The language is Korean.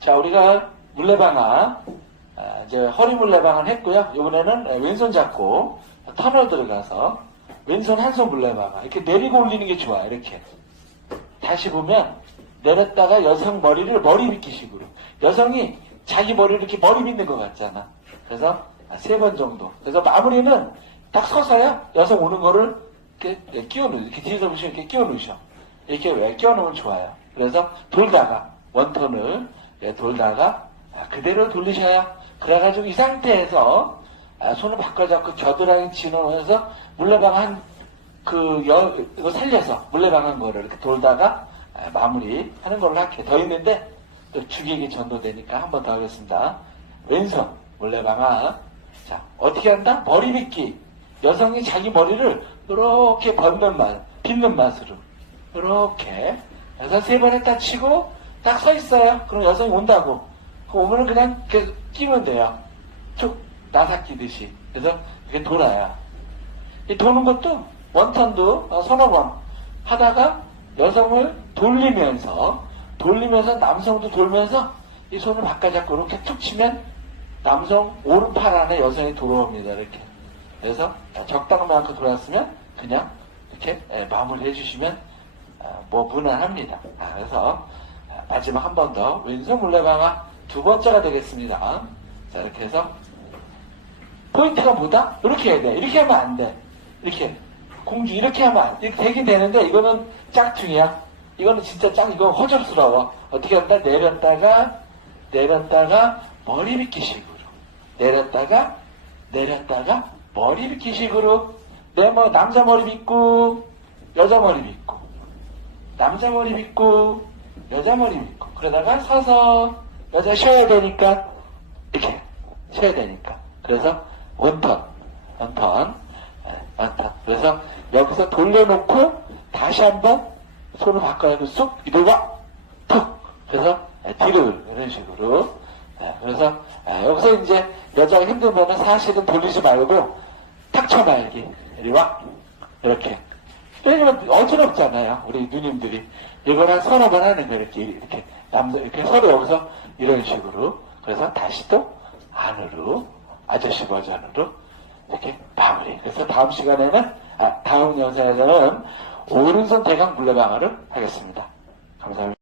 자, 우리가 물레방아, 아, 이제 허리 물레방아는 했고요. 이번에는 왼손 잡고 터널 들어가서 왼손 한 손 물레방아. 이렇게 내리고 올리는 게 좋아요. 이렇게. 다시 보면 내렸다가 여성 머리를 머리 빗기 식으로. 여성이 자기 머리를 이렇게 머리 빗는 것 같잖아. 그래서 세 번 정도. 그래서 마무리는 딱 서서요. 여성 오는 거를 이렇게 끼워 넣으 이렇게 뒤에서 보시면 이렇게 끼워 넣으셔. 이렇게 왜 끼워 넣으면 좋아요. 그래서 돌다가 원턴을 예, 돌다가 아, 그대로 돌리셔야 그래가지고 이 상태에서 아, 손을 바꿔잡고 겨드랑이 치놓으면서 물레방 한 그, 여, 이거 살려서 물레방한 거를 이렇게 돌다가 아, 마무리 하는 걸로 할게요. 더 있는데 또 주객이 전도되니까 한 번 더 하겠습니다. 왼손 물레방아. 자, 어떻게 한다? 머리 빗기. 여성이 자기 머리를 이렇게 걷는 맛, 빗는 맛으로. 이렇게. 그래서 세 번 했다 치고 딱 서 있어요. 그럼 여성이 온다고. 오면은 그냥 이렇게 끼면 돼요. 쭉 나사 끼듯이. 그래서 이렇게 돌아요. 이 도는 것도 원턴도 어, 서너 번 하다가 여성을 돌리면서 돌리면서 남성도 돌면서 이 손을 바꿔잡고 이렇게 툭 치면 남성 오른팔 안에 여성이 들어옵니다. 이렇게. 그래서 적당한 만큼 돌았으면 그냥 이렇게 예, 마무리해 주시면 아, 뭐 무난합니다. 아, 그래서 아, 마지막 한 번 더 왼손 물레방아 두 번째가 되겠습니다. 자 이렇게 해서 포인트가 뭐다? 이렇게 해야 돼. 이렇게 하면 안 돼. 이렇게. 공주 이렇게 하면 안 돼. 되긴 되는데 이거는 짝퉁이야. 이거는 진짜 짝, 이건 허접스러워. 어떻게 한다? 내렸다가, 내렸다가, 머리 빗기식으로. 내렸다가, 내렸다가, 머리 빗기식으로. 내 뭐, 남자 머리 빗고, 여자 머리 빗고. 남자 머리 빗고, 여자 머리 빗고. 그러다가 서서, 여자 쉬어야 되니까, 이렇게. 쉬어야 되니까. 그래서, 원턴, 원턴, 예, 원턴. 그래서, 여기서 돌려놓고, 다시 한번, 손을 바꿔가지고 쏙, 이리와, 툭. 그래서, 예, 뒤로, 이런 식으로. 예, 그래서, 예, 여기서 이제, 여자가 힘들면 사실은 돌리지 말고, 탁 쳐 말기. 이리 와. 이렇게. 왜냐면 어지럽잖아요. 우리 누님들이. 한 서너 번 하는 거예요. 이렇게, 이렇게. 남자, 이렇게 서로 여기서 이런 식으로. 그래서 다시 또 안으로, 아저씨 버전으로 이렇게 마무리. 그래서 다음 시간에는, 아, 다음 영상에서는 오른손 대강 물레방아를 하겠습니다. 감사합니다.